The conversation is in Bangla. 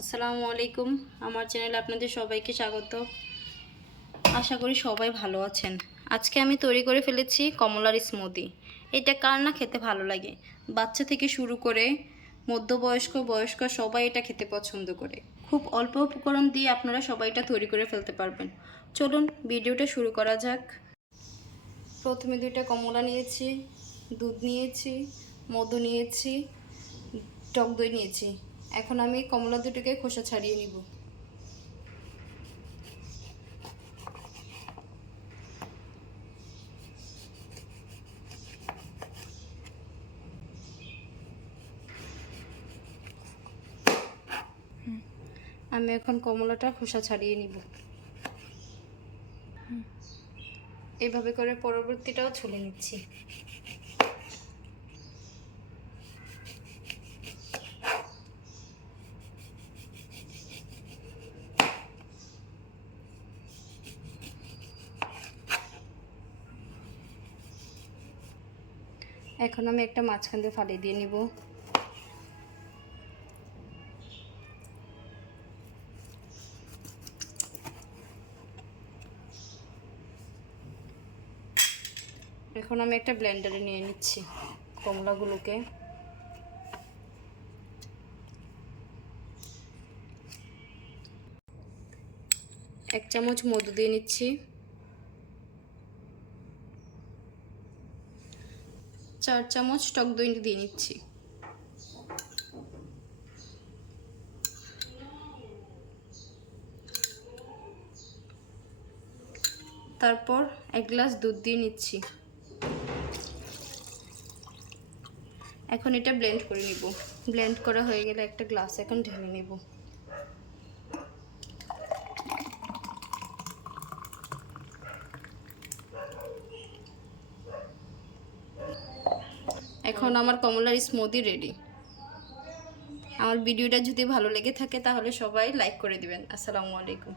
আসসালামু আলাইকুম। আমার চ্যানেলে আপনাদের সবাইকে স্বাগত। আশা করি সবাই ভালো আছেন। আজকে আমি তৈরি করে ফেলেছি কমলার স্মুদি এটা কার না খেতে ভালো লাগে? বাচ্চা থেকে শুরু করে মধ্যবয়স্ক, বয়স্ক সবাই এটা খেতে পছন্দ করে। খুব অল্প উপকরণ দিয়ে আপনারা সবাই এটা তৈরি করে ফেলতে পারবেন। চলুন ভিডিওটা শুরু করা যাক। প্রথমে দুইটা কমলা নিয়েছি, দুধ নিয়েছি, মধু নিয়েছি, টক দই নিয়েছি। এখন আমি কমলা দুটোকে খোসা ছাড়িয়ে নিব। আমি এখন কমলাটা খোসা ছাড়িয়ে নিব। এইভাবে করে পরবর্তীটাও ছুলে নিচ্ছি। এখন আমি একটা মাঝখান দিয়ে ফালিয়ে দিয়ে নিব। এখন আমি একটা ব্লেন্ডারে নিয়ে নিচ্ছি কমলাগুলোকে। এক চামচ মধু দিয়ে নিচ্ছি। চার চামচ টক দই দিয়ে নিচ্ছি। তারপর এক গ্লাস দুধ দিয়ে নিচ্ছি। এখন এটা ব্লেন্ড করে নিব। ব্লেন্ড করা হয়ে গেলে একটা গ্লাস এখন ঢেলে নেব। এখন আমার কমলার স্মুদি রেডি আমার ভিডিওটা যদি ভালো লেগে থাকে তাহলে সবাই লাইক করে দিবেন। আসসালামু আলাইকুম।